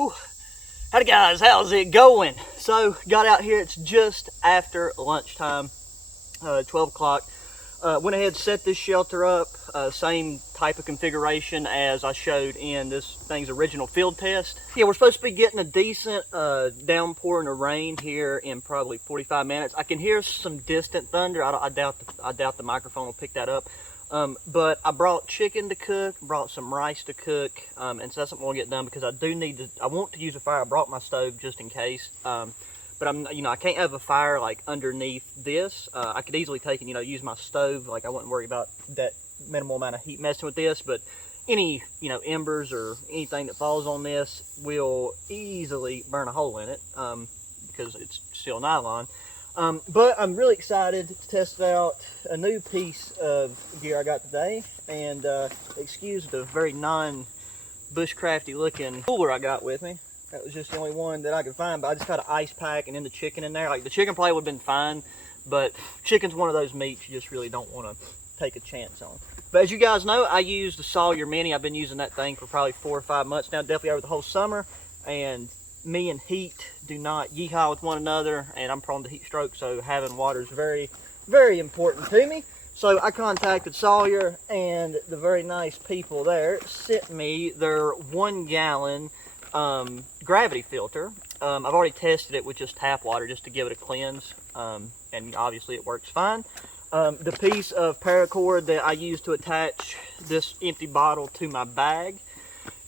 Whew. Howdy guys, how's it going? So got out here, it's just after lunchtime, 12 o'clock. Went ahead and set this shelter up, same type of configuration as I showed in this thing's original field test. Yeah, we're supposed to be getting a decent downpour and a rain here in probably 45 minutes. I can hear some distant thunder. I doubt the microphone will pick that up. But I brought chicken to cook, brought some rice to cook, and so that's something we'll get done because I want to use a fire. I brought my stove just in case. But I can't have a fire like underneath this. I could easily take and, use my stove. Like I wouldn't worry about that minimal amount of heat messing with this, but any, embers or anything that falls on this will easily burn a hole in it, because it's still nylon. But I'm really excited to test out a new piece of gear I got today, and excuse the very non-bushcrafty looking cooler I got with me. That was just the only one that I could find, but I just got an ice pack and then the chicken in there. Like the chicken probably would have been fine, but chicken's one of those meats you just really don't want to take a chance on. But as you guys know, I use the Sawyer Mini. I've been using that thing for probably 4 or 5 months now, definitely over the whole summer, and me and heat do not yeehaw with one another, and I'm prone to heat stroke, so having water is very, very important to me. So I contacted Sawyer, and the very nice people there sent me their 1 gallon gravity filter. I've already tested it with just tap water just to give it a cleanse, and obviously it works fine. The piece of paracord that I use to attach this empty bottle to my bag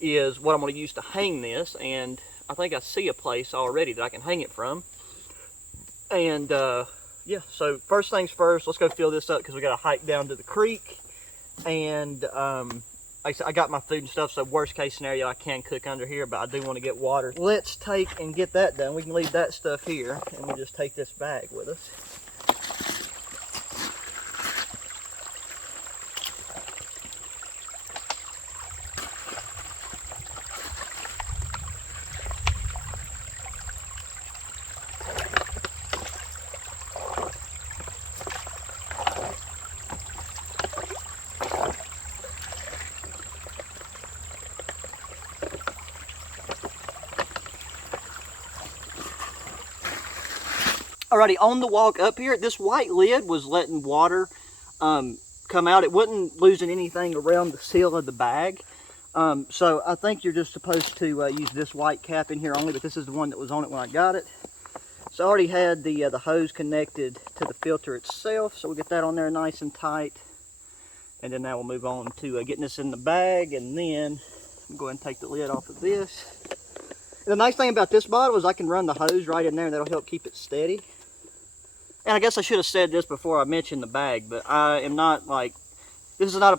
is what I'm going to use to hang this, and I think I see a place already that I can hang it from. And yeah, so first things first, let's go fill this up because we got to hike down to the creek. And like I said, I got my food and stuff, so worst case scenario, I can cook under here, but I do want to get water. Let's take and get that done. We can leave that stuff here, and we'll just take this bag with us. Alrighty, on the walk up here, this white lid was letting water come out. It wasn't losing anything around the seal of the bag. So I think you're just supposed to use this white cap in here only, but this is the one that was on it when I got it. So I already had the hose connected to the filter itself, so we'll get that on there nice and tight. And then now we'll move on to getting this in the bag, and then I'm going to take the lid off of this. And the nice thing about this bottle is I can run the hose right in there, and that'll help keep it steady. And I guess I should have said this before I mentioned the bag, but I am not like, this is not a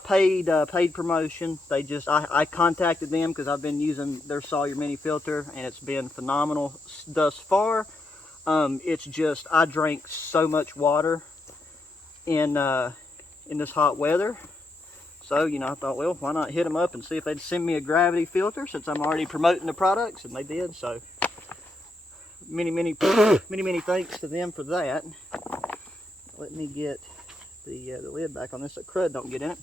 paid promotion. They just, I contacted them because I've been using their Sawyer Mini filter, and it's been phenomenal thus far. It's just, I drank so much water in this hot weather. So, I thought, well, why not hit them up and see if they'd send me a gravity filter since I'm already promoting the products, and they did. So many thanks to them for that. Let me get the lid back on this so crud don't get in it.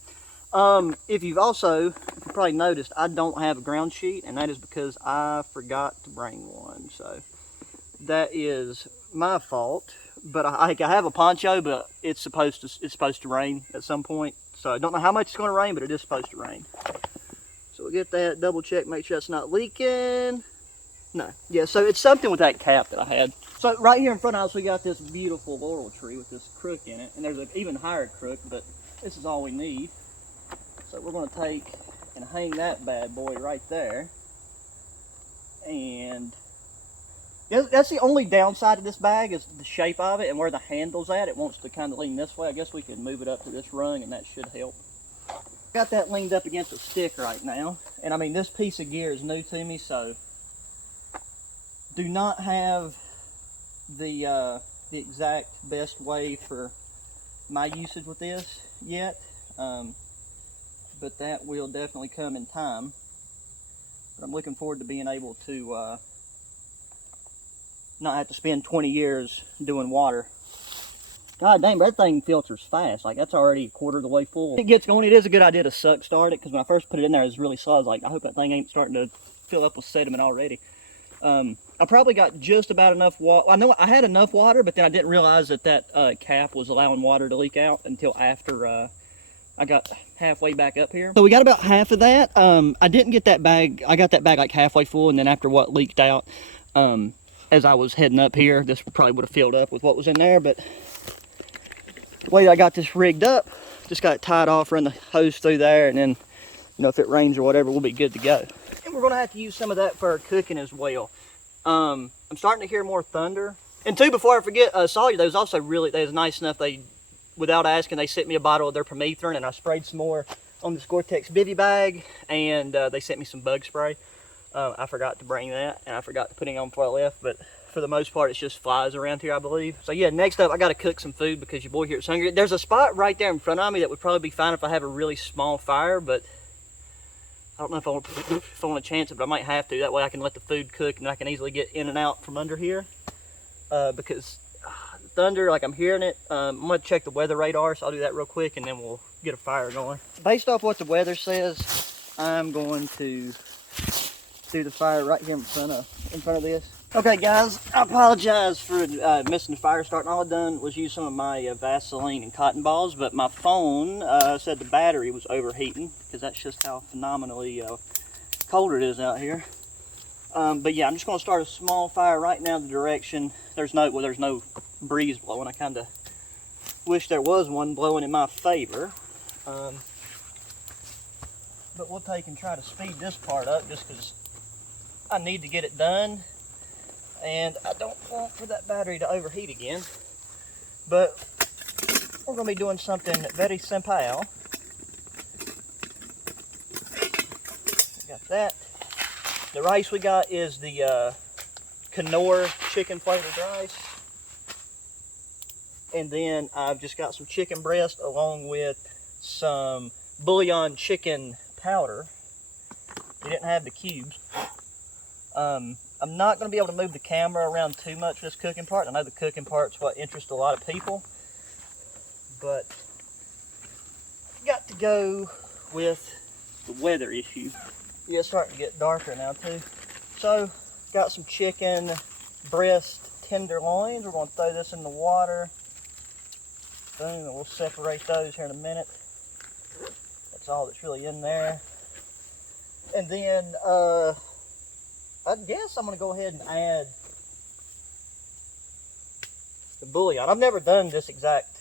If you probably noticed, I don't have a ground sheet, and that is because I forgot to bring one. So that is my fault. But I have a poncho, but it's supposed to rain at some point. So I don't know how much it's going to rain, but it is supposed to rain. So we'll get that, double check, make sure it's not leaking. No. Yeah, so it's something with that cap that I had. So right here in front of us, we got this beautiful laurel tree with this crook in it. And there's an even higher crook, but this is all we need. So we're going to take and hang that bad boy right there. And that's the only downside of this bag is the shape of it and where the handle's at. It wants to kind of lean this way. I guess we can move it up to this rung, and that should help. Got that leaned up against a stick right now. And I mean, this piece of gear is new to me, so do not have the exact best way for my usage with this yet. But that will definitely come in time. But I'm looking forward to being able to not have to spend 20 years doing water. God dang, that thing filters fast. Like, that's already a quarter of the way full. It gets going, it is a good idea to suck start it, because when I first put it in there, it was really slow. I was like, I hope that thing ain't starting to fill up with sediment already. I probably got just about enough water. I know I had enough water, but then I didn't realize that cap was allowing water to leak out until after I got halfway back up here. So we got about half of that. I didn't get that bag. I got that bag like halfway full, and then after what leaked out, as I was heading up here, this probably would have filled up with what was in there. But the way I got this rigged up, just got it tied off, run the hose through there, and then, you know, if it rains or whatever, we'll be good to go. And we're gonna have to use some of that for our cooking as well. I'm starting to hear more thunder. And two, before I forget, Sawyer, they was nice enough. Without asking, they sent me a bottle of their permethrin, and I sprayed some more on this Gore-Tex bivy bag, and they sent me some bug spray. I forgot to bring that, and I forgot to put it on before I left, but for the most part, it's just flies around here, I believe. So yeah, next up, I gotta cook some food because your boy here is hungry. There's a spot right there in front of me that would probably be fine if I have a really small fire, but I don't know if I want to chance it, but I might have to. That way I can let the food cook, and I can easily get in and out from under here. Because thunder, like I'm hearing it. I'm gonna check the weather radar, so I'll do that real quick, and then we'll get a fire going. Based off what the weather says, I'm going to do the fire right here in front of this. Okay, guys, I apologize for missing the fire start. All I done was use some of my Vaseline and cotton balls, but my phone said the battery was overheating, because that's just how phenomenally cold it is out here. But yeah, I'm just going to start a small fire right now in the direction. There's no breeze blowing. I kind of wish there was one blowing in my favor. But we'll take and try to speed this part up just because I need to get it done. And I don't want for that battery to overheat again. But we're going to be doing something very simple. Got that. The rice we got is the Knorr chicken flavored rice. And then I've just got some chicken breast along with some bouillon chicken powder. We didn't have the cubes. I'm not going to be able to move the camera around too much for this cooking part. I know the cooking part's what interests a lot of people. But got to go with the weather issue. Yeah, it's starting to get darker now too. So, got some chicken breast tenderloins. We're going to throw this in the water. Boom, and we'll separate those here in a minute. That's all that's really in there. And then, I guess I'm going to go ahead and add the bouillon. I've never done this exact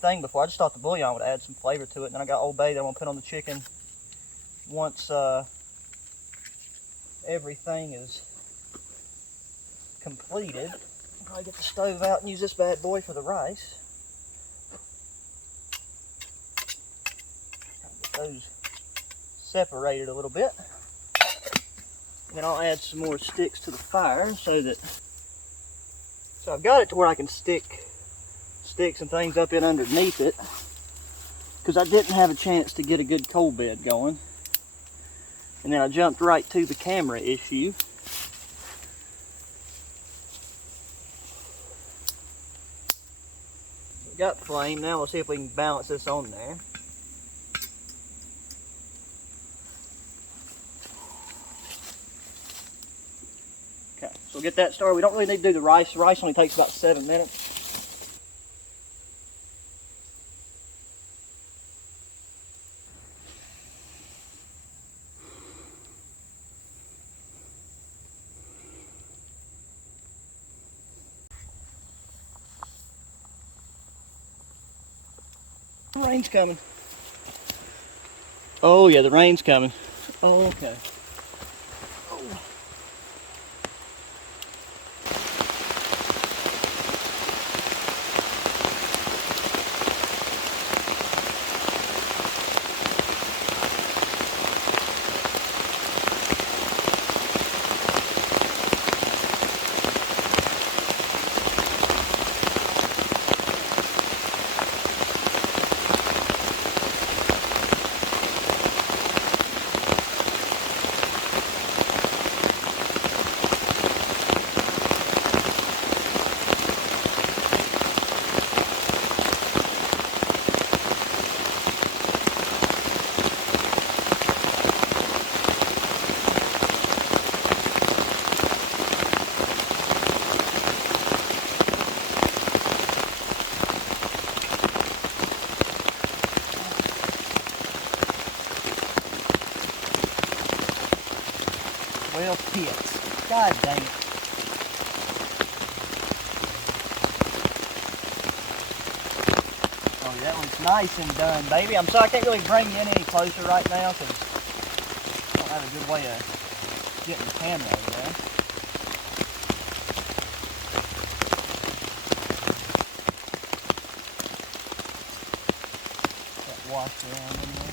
thing before. I just thought the bouillon would add some flavor to it. And then I got Old Bay that I'm going to put on the chicken once everything is completed. I'll probably get the stove out and use this bad boy for the rice. Get those separated a little bit. Then I'll add some more sticks to the fire so I've got it to where I can stick sticks and things up in underneath it, because I didn't have a chance to get a good coal bed going. And then I jumped right to the camera issue. We got flame. Now we'll see if we can balance this on there. Okay, so we'll get that started. We don't really need to do the rice. The rice only takes about 7 minutes. The rain's coming. Oh yeah, the rain's coming. Oh, okay. Oh. That one's nice and done, baby. I'm sorry I can't really bring you in any closer right now because I don't have a good way of getting the camera over there. That washed around in there.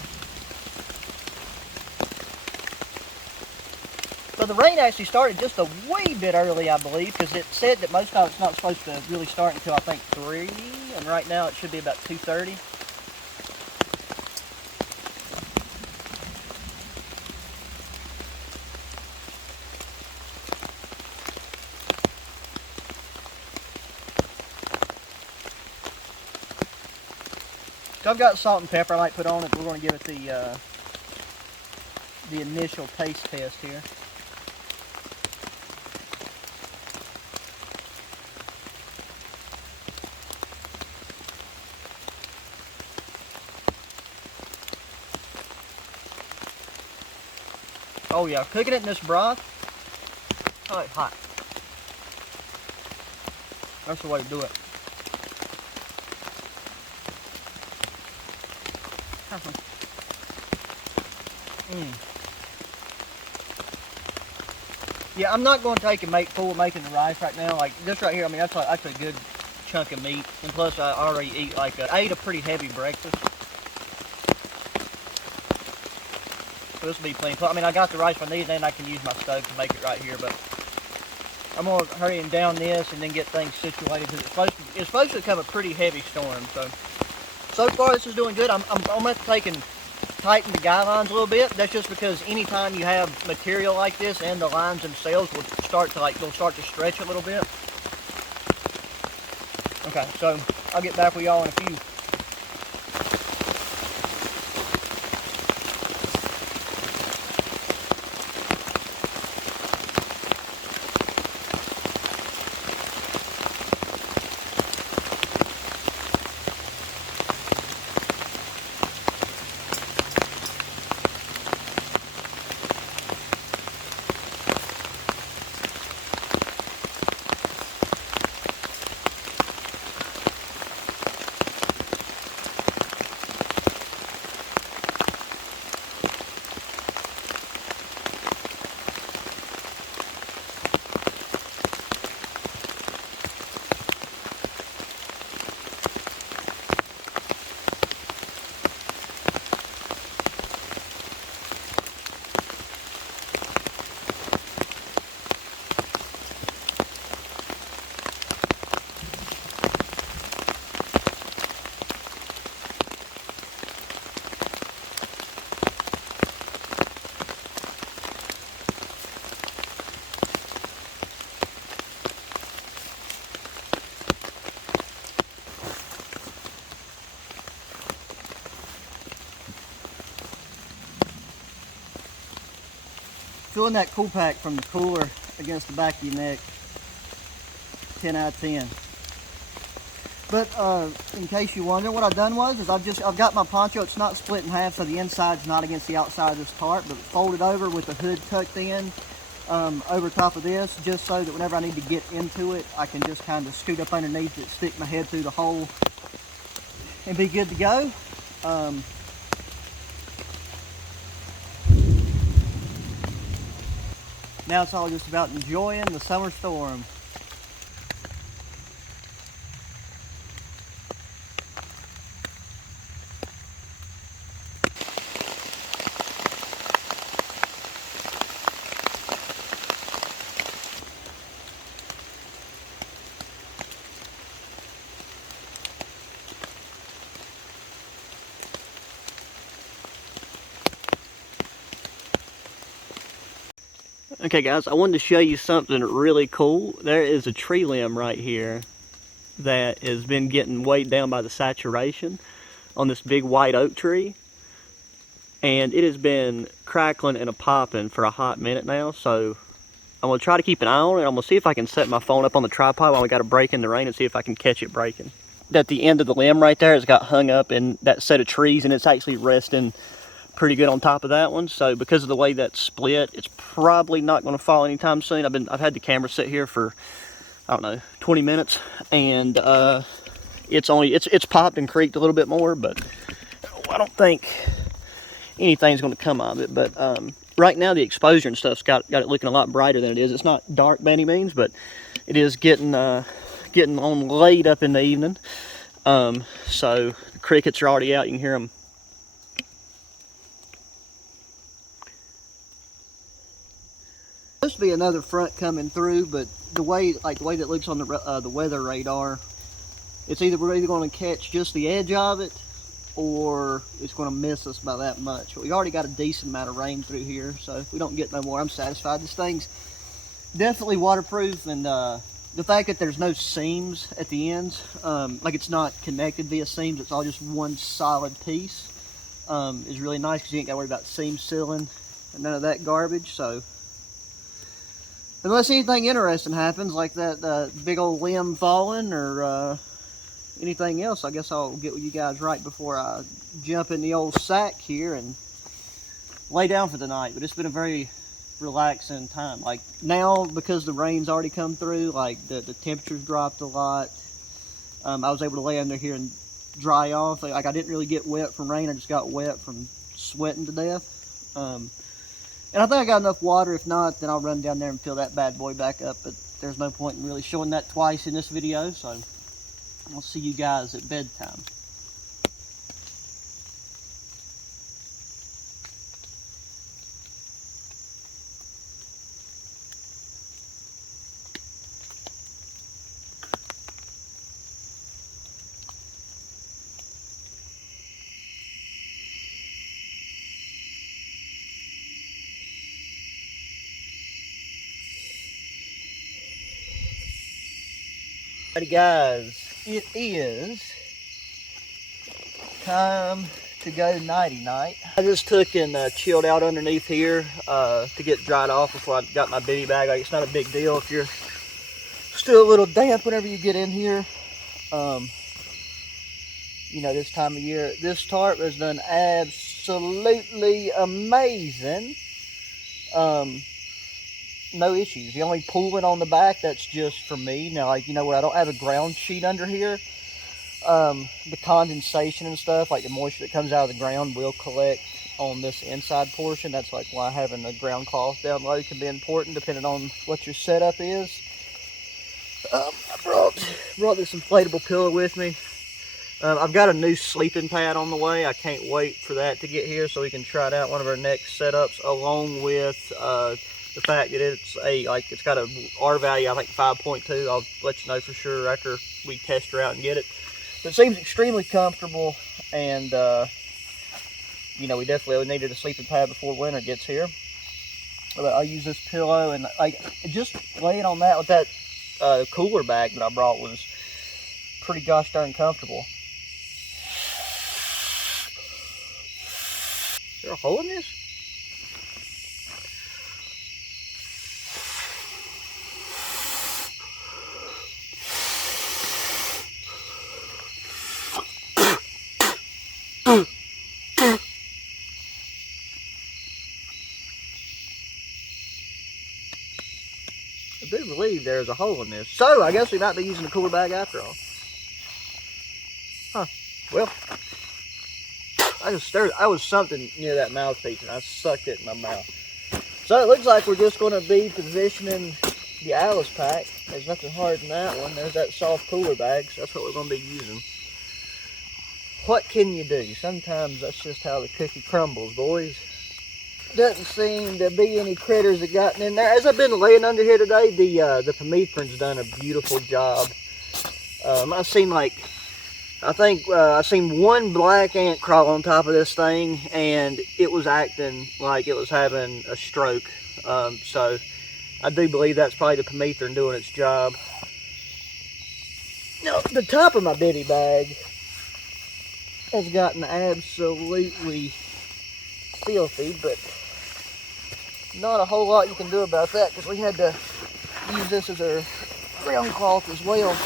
So the rain actually started just a wee bit early, I believe, because it said that most times it's not supposed to really start until I think 3, and right now it should be about 2:30. So I've got salt and pepper I might put on it. We're going to give it the initial taste test here. Oh yeah, cooking it in this broth. Oh, it's hot. That's the way to do it. Yeah, I'm not going to take and make full making the rice right now. Like this right here, I mean that's a good chunk of meat, and plus I already eat I ate a pretty heavy breakfast, so this will be plenty. I mean I got the rice I need, and then I can use my stove to make it right here. But I'm gonna hurry and down this and then get things situated because it's supposed to become a pretty heavy storm. So far this is doing good. I'm gonna take and tighten the guy lines a little bit. That's just because anytime you have material like this and the lines themselves will start to they'll start to stretch a little bit. Okay, so I'll get back with y'all in a few. Feeling that cool pack from the cooler against the back of your neck, 10 out of 10. But in case you wonder, what I've done is I've got my poncho. It's not split in half, so the inside's not against the outside of this tarp, but folded over with the hood tucked in over top of this, just so that whenever I need to get into it, I can just kind of scoot up underneath it, stick my head through the hole, and be good to go. Now it's all just about enjoying the summer storm. Okay guys, I wanted to show you something really cool. There is a tree limb right here that has been getting weighed down by the saturation on this big white oak tree. And it has been crackling and a-popping for a hot minute now, so I'm going to try to keep an eye on it. I'm going to see if I can set my phone up on the tripod while we got a break in the rain and see if I can catch it breaking. At the end of the limb right there, it's got hung up in that set of trees, and it's actually resting pretty good on top of that one. So because of the way that's split, it's probably not going to fall anytime soon. I've had the camera sit here for, I don't know, 20 minutes, and it's popped and creaked a little bit more, but I don't think anything's going to come of it. But right now the exposure and stuff's got it looking a lot brighter than it is. It's not dark by any means, but it is getting on late up in the evening. So the crickets are already out. You can hear them. Supposed to be another front coming through, but the way that it looks on the weather radar, we're either going to catch just the edge of it, or it's going to miss us by that much. But we already got a decent amount of rain through here, so if we don't get no more, I'm satisfied. This thing's definitely waterproof, and the fact that there's no seams at the ends, like it's not connected via seams, it's all just one solid piece, is really nice, because you ain't got to worry about seam sealing and none of that garbage. So unless anything interesting happens, like that big old limb falling or anything else, I guess I'll get with you guys right before I jump in the old sack here and lay down for the night. But it's been a very relaxing time. Like now, because the rain's already come through, like the temperature's dropped a lot. I was able to lay under here and dry off. Like I didn't really get wet from rain, I just got wet from sweating to death. And I think I got enough water. If not, then I'll run down there and fill that bad boy back up. But there's no point in really showing that twice in this video, so I'll see you guys at bedtime. Alrighty guys, it is time to go nighty-night. I just took and chilled out underneath here to get dried off before I got my biddy bag. Like, it's not a big deal if you're still a little damp whenever you get in here. You know, this time of year. This tarp has done absolutely amazing. No issues. The only pooling on the back, that's just for me. Now, like, you know, where I don't have a ground sheet under here, the condensation and stuff, like the moisture that comes out of the ground, will collect on this inside portion. That's like why having a ground cloth down low can be important, depending on what your setup is. I brought this inflatable pillow with me. I've got a new sleeping pad on the way. I can't wait for that to get here so we can try it out, one of our next setups, along with the fact that it's got a R value, I think 5.2. I'll let you know for sure after we test her out and get it. But it seems extremely comfortable, and you know, we definitely needed a sleeping pad before winter gets here. But I'll use this pillow, and like just laying on that with that cooler bag that I brought was pretty gosh darn comfortable. Is there a hole in this? I do believe there's a hole in this. So I guess we might be using the cooler bag after all. Huh. Well, I was something near that mouthpiece and I sucked it in my mouth. So it looks like we're just going to be positioning the Alice pack. There's nothing hard in that one. There's that soft cooler bag, so that's what we're going to be using. What can you do? Sometimes that's just how the cookie crumbles, boys. Doesn't seem to be any critters that gotten in there. As I've been laying under here today, the permethrin's done a beautiful job. I seen one black ant crawl on top of this thing, and it was acting like it was having a stroke. So I do believe that's probably the permethrin doing its job. Now, the top of my biddy bag has gotten absolutely filthy, but not a whole lot you can do about that, because we had to use this as our ground cloth as well.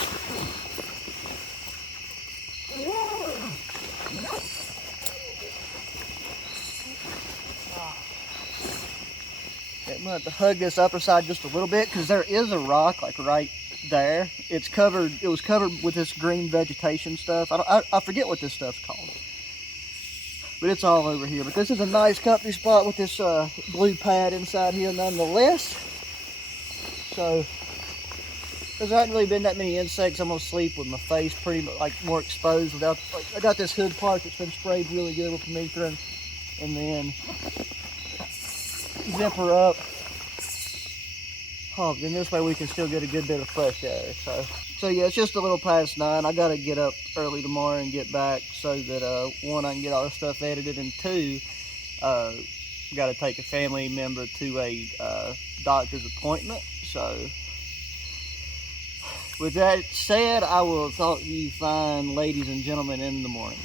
I'm gonna have to hug this upper side just a little bit, because there is a rock like right there. It's covered. It was covered with this green vegetation stuff. I forget what this stuff's called, but it's all over here. But this is a nice comfy spot with this blue pad inside here nonetheless. So because there hasn't really been that many insects, I'm gonna sleep with my face pretty much like more exposed. Without, like, I got this hood part that's been sprayed really good with permethrin, and then zip her up. Oh, then this way we can still get a good bit of fresh air. So yeah, it's just a little past 9. I gotta get up early tomorrow and get back so that one, I can get all this stuff edited, and two, gotta take a family member to a doctor's appointment. So with that said, I will talk to you fine, ladies and gentlemen, in the morning.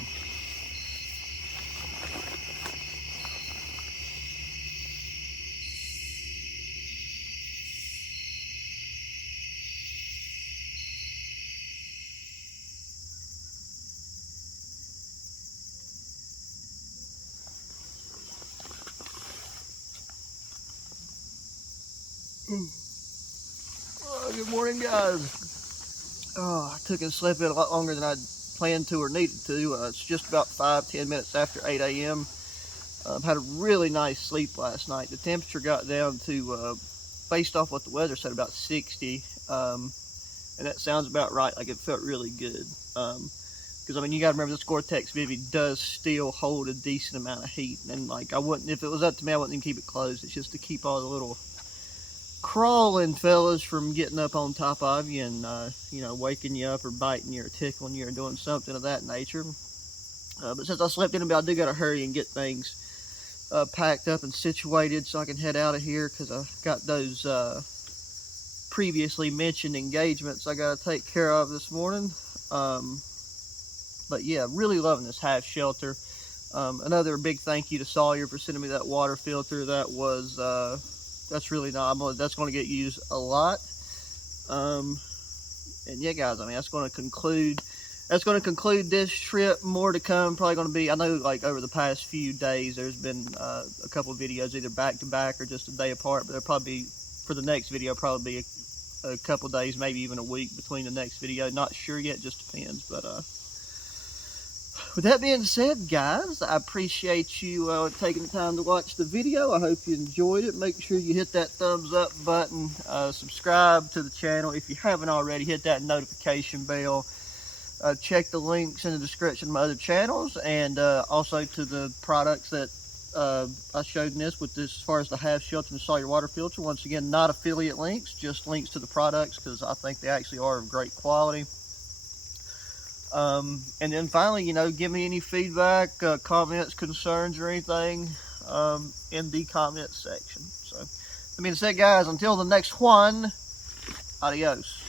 Oh, good morning, guys. Oh, I took and slept in a lot longer than I'd planned to or needed to. It's just about 5-10 minutes after 8 a.m. Had a really nice sleep last night. The temperature got down to, based off what the weather said, about 60. And that sounds about right. Like, it felt really good. Because, I mean, you got to remember, this Gore-Tex Vivid does still hold a decent amount of heat. And, like, I wouldn't, if it was up to me, I wouldn't even keep it closed. It's just to keep all the little crawling fellas from getting up on top of you and you know, waking you up or biting you or tickling you or doing something of that nature. But since I slept in a bit, I do got to hurry and get things packed up and situated so I can head out of here, because I got those previously mentioned engagements I got to take care of this morning. But yeah, really loving this half shelter. Another big thank you to Sawyer for sending me that water filter. That was that's really nice. That's going to get used a lot. And yeah, guys, I mean, that's going to conclude this trip. More to come. Probably going to be, I know, like, over the past few days there's been a couple of videos either back to back or just a day apart, but there'll probably be, for the next video, probably be a couple of days, maybe even a week between the next video. Not sure yet, just depends. But with that being said, guys, I appreciate you taking the time to watch the video. I hope you enjoyed it. Make sure you hit that thumbs up button. Subscribe to the channel. If you haven't already, hit that notification bell. Check the links in the description of my other channels, and also to the products that I showed in this, with this, as far as the half shelter and the Sawyer water filter. Once again, not affiliate links, just links to the products, because I think they actually are of great quality. And then finally, you know, give me any feedback, comments, concerns, or anything in the comment section. So, that being said, guys, until the next one, adios.